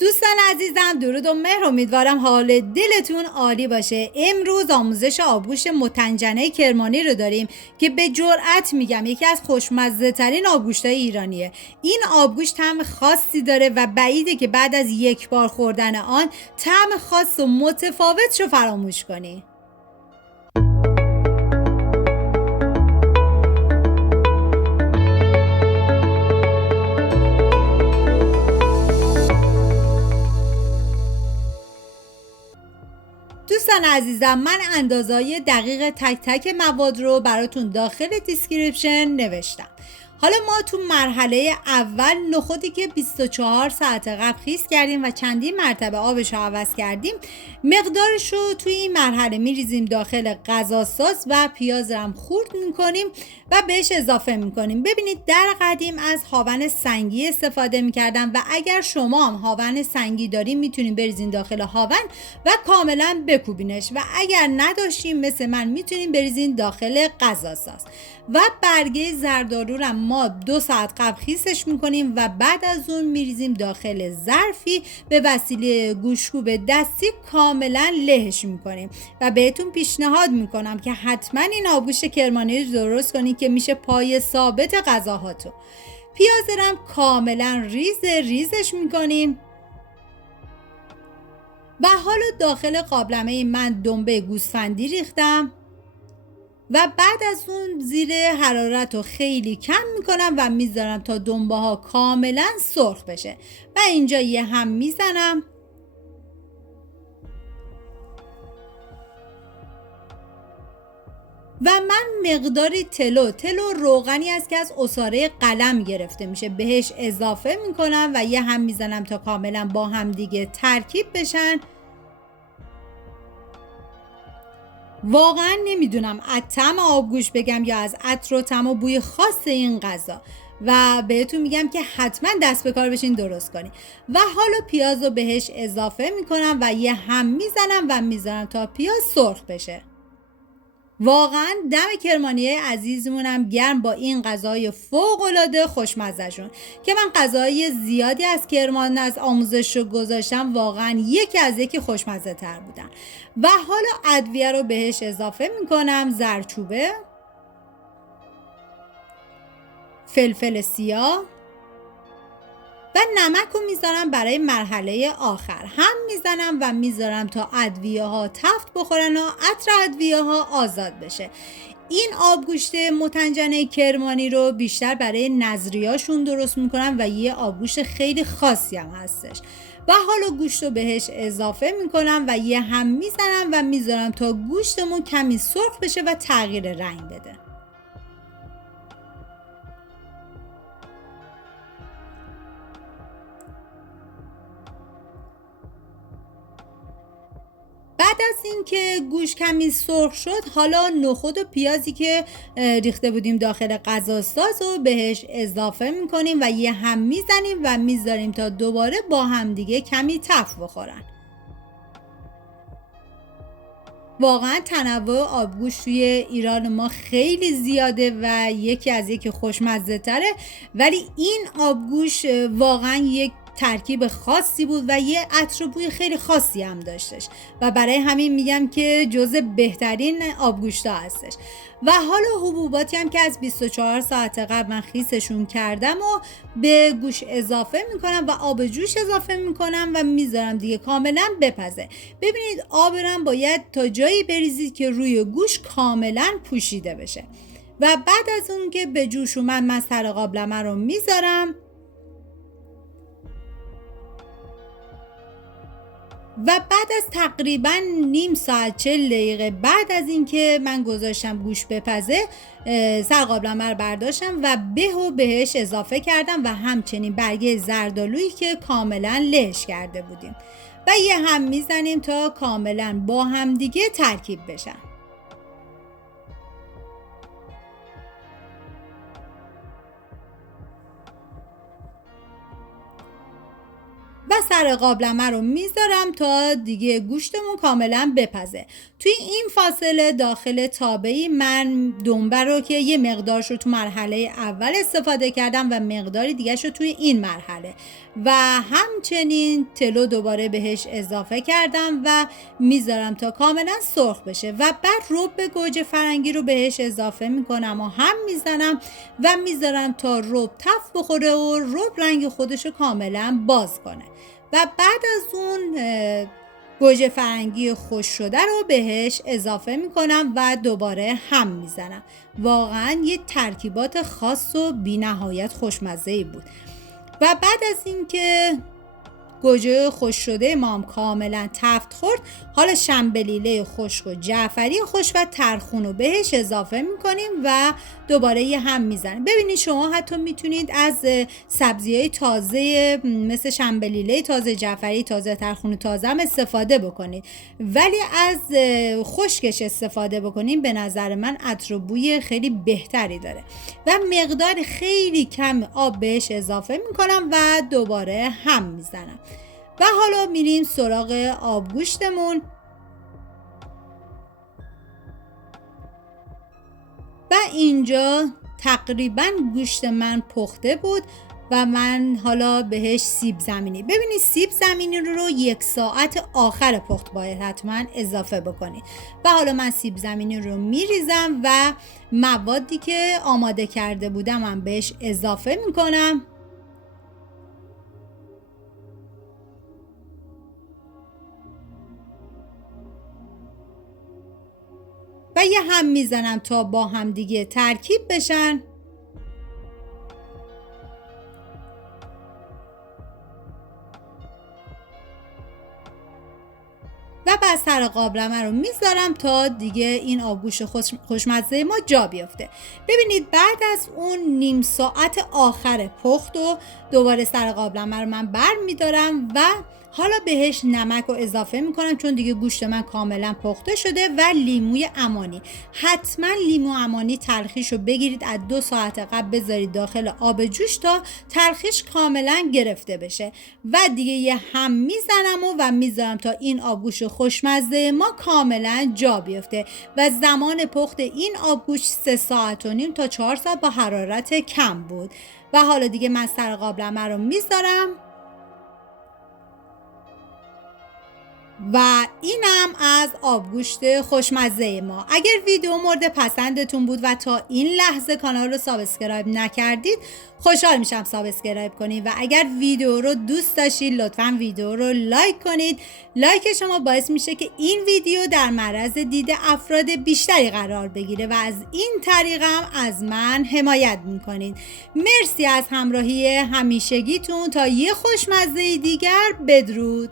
دوستان عزیزم، درود و مهر. امیدوارم حال دلتون عالی باشه. امروز آموزش آبگوشت متنجنه کرمانی رو داریم که به جرئت میگم یکی از خوشمزه ترین آبگوشت‌های ایرانیه. این آبگوشت طعم خاصی داره و بعیده که بعد از یک بار خوردن آن طعم خاص و متفاوتش رو فراموش کنی. دوستان عزیزم، من اندازه‌های دقیق تک تک مواد رو براتون داخل دیسکریپشن نوشتم. حالا ما تو مرحله اول نخودی که 24 ساعت قبل خیس کردیم و چندین مرتبه آبش رو عوض کردیم، مقدارش رو توی این مرحله میریزیم داخل غذاساز و پیاز رو هم خورد میکنیم و بهش اضافه میکنیم. ببینید در قدیم از هاون سنگی استفاده میکردم و اگر شما هم هاون سنگی داریم میتونیم بریزین داخل هاون و کاملا بکوبینش و اگر نداشتیم مثل من میتونیم بریزین داخل غذاساز. و برگه زردآلو رو ما 2 ساعت قبل خیسش میکنیم و بعد از اون میریزیم داخل ظرفی به وسیله گوشکوب دستی کاملا لهش میکنیم و بهتون پیشنهاد میکنم که حتما این آبگوشت کرمانی رو درست کنید که میشه پای ثابت غذاهاتون. پیاز رو هم کاملا ریزش میکنیم و حالا داخل قابلمه من دنبه گوسفندی ریختم و بعد از اون زیر حرارت رو خیلی کم میکنم و میذارم تا دنبه ها کاملا سرخ بشه و اینجا یه هم میزنم و من مقداری تلو روغنی است که از عصاره قلم گرفته میشه بهش اضافه میکنم و یه هم میزنم تا کاملا با هم دیگه ترکیب بشن. واقعا نمیدونم از طعم آبگوشت بگم یا از عطر و طعم و بوی خاص این غذا و بهتون میگم که حتما دست به کار بشین درست کنی. و حالا پیاز رو بهش اضافه میکنم و یه هم میزنم و میذارم تا پیاز سرخ بشه. واقعا دم کرمانی عزیزمونم گرم با این غذای فوق‌العاده خوشمزه‌شون که من غذای زیادی از کرمان از آموزش رو گذاشتم، واقعا یکی خوشمزه تر بودن. و حالا ادویه رو بهش اضافه میکنم: زردچوبه، فلفل سیاه و نمک رو میذارم برای مرحله آخر. هم میزنم و میذارم تا ادویه ها تفت بخورن و عطر ادویه ها آزاد بشه. این آبگوشت متنجنه کرمانی رو بیشتر برای نظریاشون درست میکنم و یه آبگوشت خیلی خاصی هم هستش. و حالا گوشت رو بهش اضافه میکنم و یه هم میزنم و میذارم تا گوشتمون کمی سرخ بشه و تغییر رنگ بده. بعد از اینکه گوشت کمی سرخ شد، حالا نخود و پیازی که ریخته بودیم داخل غذاساز رو بهش اضافه میکنیم و یه هم میزنیم و میذاریم تا دوباره با هم دیگه کمی تفت بخورن. واقعا تنوع آبگوشت توی ایران ما خیلی زیاده و یکی خوشمزه تره، ولی این آبگوشت واقعا یک ترکیب خاصی بود و یه عطر و بوی خیلی خاصی هم داشتش و برای همین میگم که جزء بهترین آبگوشتا هستش. و حالا حبوباتی هم که از 24 ساعت قبل من خیسشون کردم و به گوشت اضافه میکنم و آب جوش اضافه میکنم و میذارم دیگه کاملا بپزه. ببینید آبرم باید تا جایی بریزید که روی گوشت کاملا پوشیده بشه و بعد از اون که به جوش اومد من سر قابلمه رو میذارم و بعد از تقریبا نیم ساعت 40 دقیقه بعد از اینکه من گذاشتم گوشت بپزه، سر قابلمه رو برداشتم و بهش اضافه کردم و همچنین برگه زردآلویی که کاملا لهش کرده بودیم و یه هم میزنیم تا کاملا با هم دیگه ترکیب بشن. و سر قابلمه رو میذارم تا دیگه گوشتمون کاملا بپزه. توی این فاصله داخل تابه‌ای من دنبه رو که یه مقدارش رو تو مرحله اول استفاده کردم و مقداری دیگه رو توی این مرحله و همچنین تلو دوباره بهش اضافه کردم و میذارم تا کاملا سرخ بشه و بعد رب گوجه فرنگی رو بهش اضافه میکنم و هم میزنم و میذارم تا رب تف بخوره و رب رنگ خودش رو کاملا باز کنه و بعد از اون گوجه فرنگی خوش شده رو بهش اضافه میکنم و دوباره هم میزنم. واقعا یه ترکیبات خاص و بی نهایت خوشمزه‌ای بود. و بعد از اینکه گوجه خوش شده ما هم کاملا تفت خورد، حالا شنبلیله خشک و جعفری خشک و ترخون رو بهش اضافه میکنیم و دوباره یه هم میزنیم. ببینید شما حتی میتونید از سبزی‌های تازه مثل شنبلیله تازه، جعفری تازه، ترخون تازه هم استفاده بکنید، ولی از خشکش استفاده بکنید به نظر من عطر و بوی خیلی بهتری داره. و مقدار خیلی کم آب بهش اضافه میکنم و دوباره هم میزنم. و حالا میریم سراغ آبگوشتمون و اینجا تقریبا گوشت من پخته بود و من حالا بهش سیب زمینی، ببینید سیب زمینی رو 1 ساعت آخر پخت باید حتما اضافه بکنید. و حالا من سیب زمینی رو میریزم و موادی که آماده کرده بودم من بهش اضافه میکنم و یه هم میزنم تا با هم دیگه ترکیب بشن. و بعد سر قابلمه رو میذارم تا دیگه این آبگوشت خوشمزه ما جا بیفته. ببینید بعد از اون نیم ساعت آخر پخت و دوباره سر قابلمه رو من بر میدارم و حالا بهش نمک رو اضافه میکنم چون دیگه گوشت من کاملا پخته شده و لیموی عمانی. حتما لیمو عمانی تلخیش رو بگیرید از 2 ساعت قبل بذارید داخل آب جوش تا تلخیش کاملا گرفته بشه و دیگه یه هم میزنم و میذارم تا این آبگوشت خوشمزه ما کاملا جا بیفته و زمان پخت این آبگوشت 3 ساعت و نیم تا 4 ساعت با حرارت کم بود. و حالا دیگه من سر قابلمه رو میذارم و اینم از آبگوشت خوشمزه ما. اگر ویدیو مورد پسندتون بود و تا این لحظه کانال رو سابسکرایب نکردید خوشحال میشم سابسکرایب کنید و اگر ویدیو رو دوست داشتید لطفاً ویدیو رو لایک کنید. لایک شما باعث میشه که این ویدیو در معرض دید افراد بیشتری قرار بگیره و از این طریق هم از من حمایت میکنید. مرسی از همراهی همیشگیتون. تا یه خوشمزه دیگر، بدرود.